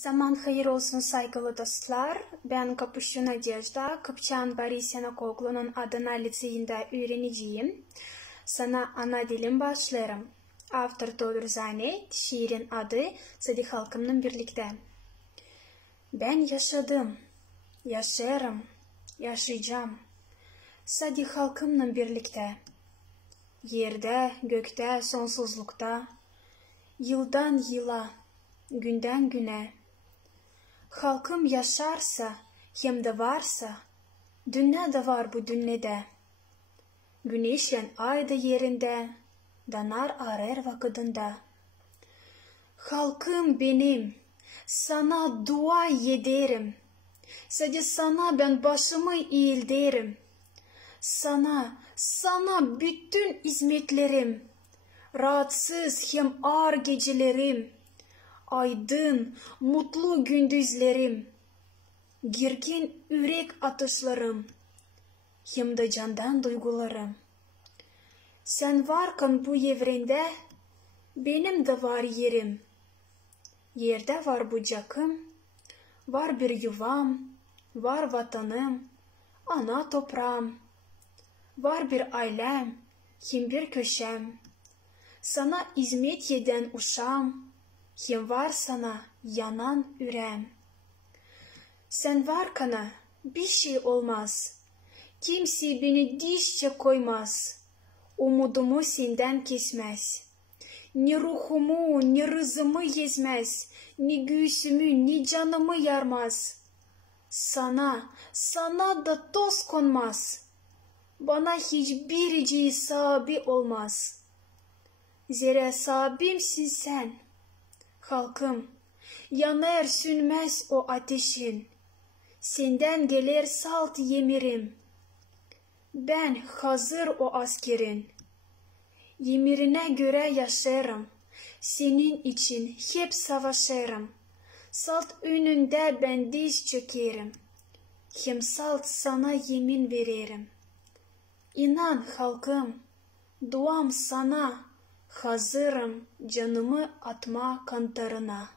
Zaman hayır olsun saygılı dostlar. Ben Kapuşu Nadejda, Kıpçan Boris Yanakoglu'nun adına liseyinde öğreniciyim. Sana ana dilim başlarım. Автор Тодор Занет, şiirin adı Sadi Halkım'la birlikte. Ben yaşadım, yaşarım, yaşayacağım. Sadi Halkım'la birlikte. Yerde, gökte, sonsuzlukta. Yıldan yıla, günden güne. Halkım yaşarsa, hem de varsa, dünya da var bu dünyada. Güneşle ay da yerinde, danar arar vakıdında. Halkım benim, sana dua ederim. Sadece sana ben başımı eğildirim. Sana bütün hizmetlerim, rahatsız hem ağır gecelerim, aydın, mutlu gündüzlerim, gergin yürek atışlarım, hem de candan duygularım. Sen varken bu evrende, benim de var yerim. Yerde var bucakım, var bir yuvam, var vatanım, ana toprağım. Var bir ailem, hem bir köşem. Sana hizmet eden uşağım, hem var sana yanan ürem. Sen varken bir şey olmaz. Kimse beni dişçe koymaz. Umudumu senden kesmez. Ni ruhumu, ni rızımı yezmez. Ni göğsümü, ni canımı yarmaz. Sana da toz konmaz. Bana hiçbir şey sahibi olmaz. Zira sahibimsin sen. Halkım, yanar sönmez o ateşin. Senden gelir salt yemirim. Ben hazır o askerin. Yemirine göre yaşarım. Senin için hep savaşırım. Salt önünde ben diz çökerim. Hem salt sana yemin veririm. İnan halkım, duam sana, hazırım canımı atma kantarına.